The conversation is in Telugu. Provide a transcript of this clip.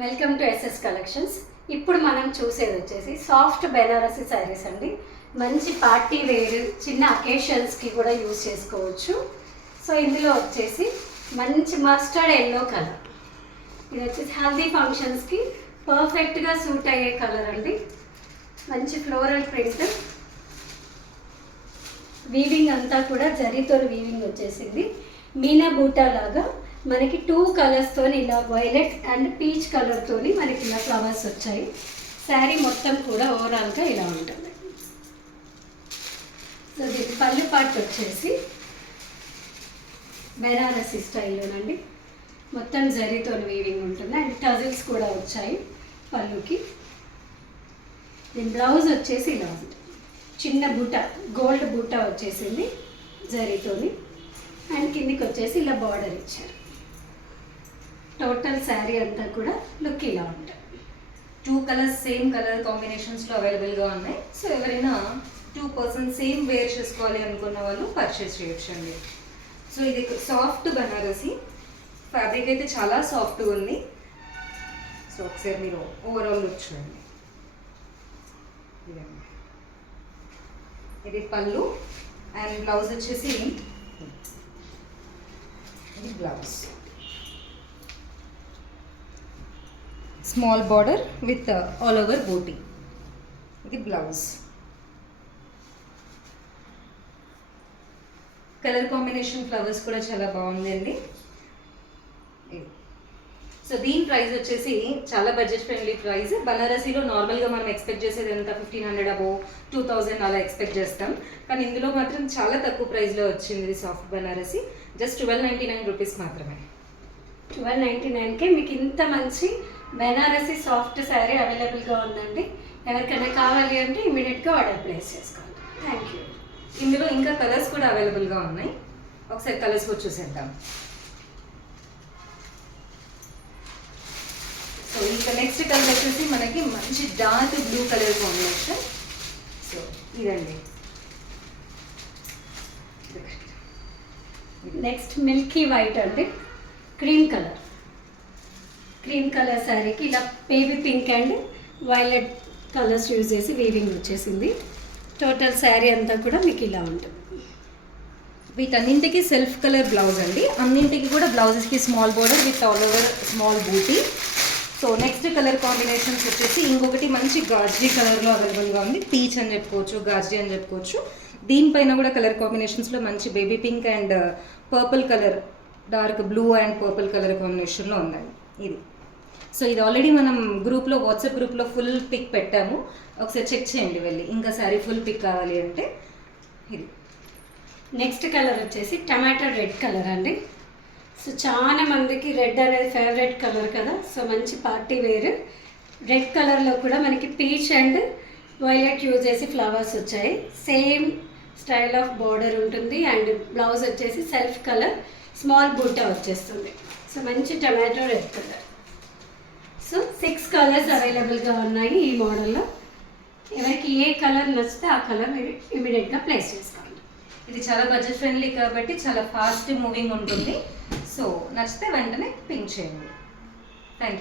Welcome to SS collections. ఇప్పుడు మనం చూసేది వచ్చేసి సాఫ్ట్ బెనారసీ శారీస్ అండి. మంచి పార్టీ వేర్, చిన్న అకేషన్స్కి కూడా యూజ్ చేసుకోవచ్చు. సో ఇందులో వచ్చేసి మంచి మస్టర్డ్ ఎల్లో కలర్, ఇది వచ్చేసి హెల్దీ ఫంక్షన్స్కి పర్ఫెక్ట్గా సూట్ అయ్యే కలర్ అండి. మంచి ఫ్లోరల్ ప్రింట్, వీవింగ్ అంతా కూడా జరీతో వీవింగ్ వచ్చేసింది. మీనా బూటా లాగా మనకి 2 కలర్స్తో ఇలా వైలెట్ అండ్ పీచ్ కలర్తో మనకి ఇలా ఫ్లవర్స్ వచ్చాయి. శారీ మొత్తం కూడా ఓవరాల్గా ఇలా ఉంటుంది. సో దీని పళ్ళు పార్ట్ వచ్చేసి బెనారసీ స్టైల్లోనండి, మొత్తం జరీతో వీవింగ్ ఉంటుంది అండ్ టజిల్స్ కూడా వచ్చాయి పళ్ళుకి. దీని బ్లౌజ్ వచ్చేసి ఇలా ఉంటుంది, చిన్న బూట, గోల్డ్ బూట వచ్చేసింది జరీతోని అండ్ కిందికి వచ్చేసి ఇలా బార్డర్ ఇచ్చారు. టోటల్ శారీ అంతా కూడా లుక్ ఇలా ఉంటుంది. 2 కలర్స్ సేమ్ కలర్ కాంబినేషన్స్లో అవైలబుల్గా ఉన్నాయి. సో ఎవరైనా 2 పర్సన్స్ సేమ్ వేర్ చేసుకోవాలి అనుకున్న వాళ్ళు పర్చేస్ చేయొచ్చండి. సో ఇది సాఫ్ట్ బనారసి ఫ్యాబ్రిక్ అయితే చాలా సాఫ్ట్గా ఉంది. సో ఒకసారి మీరు ఓవరాల్ లుక్ చూడండి. ఇది పళ్ళు అండ్ బ్లౌజ్ వచ్చేసి ఇది blouse, small border with all over buti. ఇది బ్లౌజ్. కలర్ కాంబినేషన్ ఫ్లవర్స్ కూడా చాలా బాగుందండి. సో దీని ప్రైస్ వచ్చేసి చాలా బడ్జెట్ ఫ్రెండ్లీ ప్రైస్. బనారసీలో నార్మల్గా మనం ఎక్స్పెక్ట్ చేసేది ఎంత 1500 అబోవ్ 2000 అలా ఎక్స్పెక్ట్ చేస్తాం, కానీ ఇందులో మాత్రం చాలా తక్కువ ప్రైస్లో వచ్చింది. ఇది సాఫ్ట్ బనారసీ జస్ట్ 1299 రూపీస్ మాత్రమే. 1299కే మీకు ఇంత మంచి బెనారసీ సాఫ్ట్ శారీ అవైలబుల్గా ఉందండి. ఎవరికైనా కావాలి అంటే ఇమీడియట్గా ఆర్డర్ ప్లేస్ చేసుకోండి. Thank you. ఇందులో ఇంకా కలర్స్ కూడా అవైలబుల్గా ఉన్నాయి. ఒకసారి కలర్స్ కూడా చూసేద్దాం. సో ఇంకా నెక్స్ట్ కలర్ వచ్చేసి మనకి మంచి dark blue colour combination. So ఇదండి. నెక్స్ట్ మిల్కీ వైట్ అండి, క్రీమ్ కలర్. క్రీమ్ కలర్ శారీకి ఇలా baby pink and violet colours use చేసి వీవింగ్ వచ్చేసింది. టోటల్ శారీ అంతా కూడా మీకు ఇలా ఉంటుంది. వీటన్నింటికి సెల్ఫ్ కలర్ బ్లౌజ్ అండి. అన్నింటికి కూడా బ్లౌజెస్కి small border with all over small buti. So next colour combinations వచ్చేసి ఇంకొకటి మంచి గాజ్రీ కలర్లో అవైలబుల్గా ఉంది. పీచ్ అని చెప్పుకోవచ్చు, గాజ్రీ అని చెప్పుకోవచ్చు. దీనిపైన కూడా కలర్ కాంబినేషన్స్లో మంచి baby pink and purple colour, dark blue and purple colour కాంబినేషన్లో ఉందండి ఇది. సో ఇది ఆల్రెడీ మనం గ్రూప్లో, వాట్సాప్ గ్రూప్లో ఫుల్ పిక్ పెట్టాము, ఒకసారి చెక్ చేయండి వెళ్ళి. ఇంకా శారీ ఫుల్ పిక్ కావాలి అంటే ఇది. నెక్స్ట్ కలర్ వచ్చేసి టమాటో రెడ్ కలర్ అండి. సో చాలా మందికి రెడ్ అనేది ఫేవరెట్ కలర్ కదా. సో మంచి పార్టీ వేర్ రెడ్ కలర్లో కూడా మనకి పీచ్ అండ్ వైలెట్ యూజ్ చేసి ఫ్లవర్స్ వచ్చాయి. సేమ్ స్టైల్ ఆఫ్ బార్డర్ ఉంటుంది అండ్ బ్లౌజ్ వచ్చేసి సెల్ఫ్ కలర్ స్మాల్ బూటా వచ్చేస్తుంది. సో మంచి tomato red colour. So 6 colours అవైలబుల్గా ఉన్నాయి ఈ మోడల్లో. ఎవరికి ఏ కలర్ నచ్చితే ఆ కలర్ మీరు ఇమీడియట్గా ప్లేస్ చేసుకోండి. ఇది చాలా బడ్జెట్ ఫ్రెండ్లీ కాబట్టి చాలా ఫాస్ట్ మూవింగ్ ఉంటుంది. సో నచ్చితే వెంటనే పింక్ చేయండి.